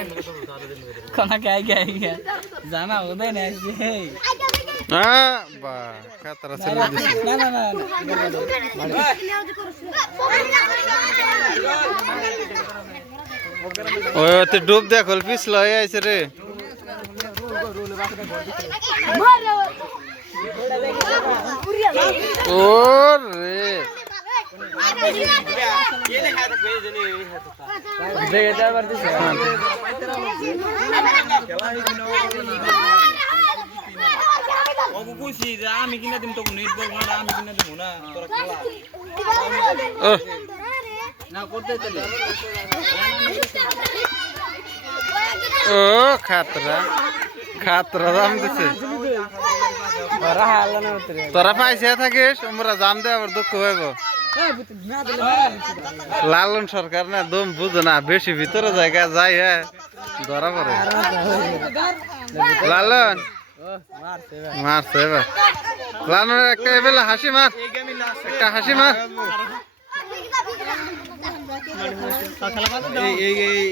कोना काय काय क्या जाना उदय नाही हे बा खतरा चला दिसे ना ना ना ओय ते डूब दे खोल पिसलो यायचे रे और रे আমি কিনা দিম তো নেট বল না আমি কিনা দিব না তোরা খেলা না করতে চলে ও খাতরা খাতরা দাম দিছে তোরা পাইছে থাকিস আমরা জাম দে আবার দুঃখ হইব লালন সরকার না দম বুঝে না বেশি ভিতরে জায়গা যায় হ্যাঁ ধরা পড়ে লালন মারছে এবার লালন একটা এবেলা হাসি মার একটা হাসি মার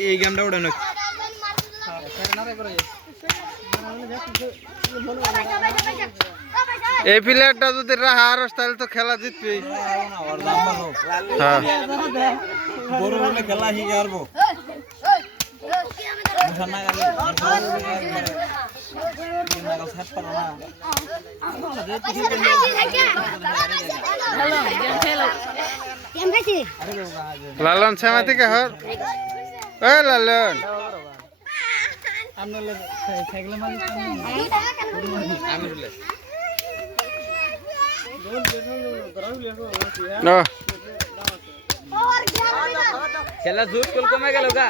এই গেমটা ওটা না এই প্লেয়ারটা যদি রাহা আর তাহলে তো খেলা জিতবি হ্যাঁ বড় বড় খেলা শিখে আরবো লালন শ্যামা থেকে হর এ লালন খেলা জোর কল কমে গেল গা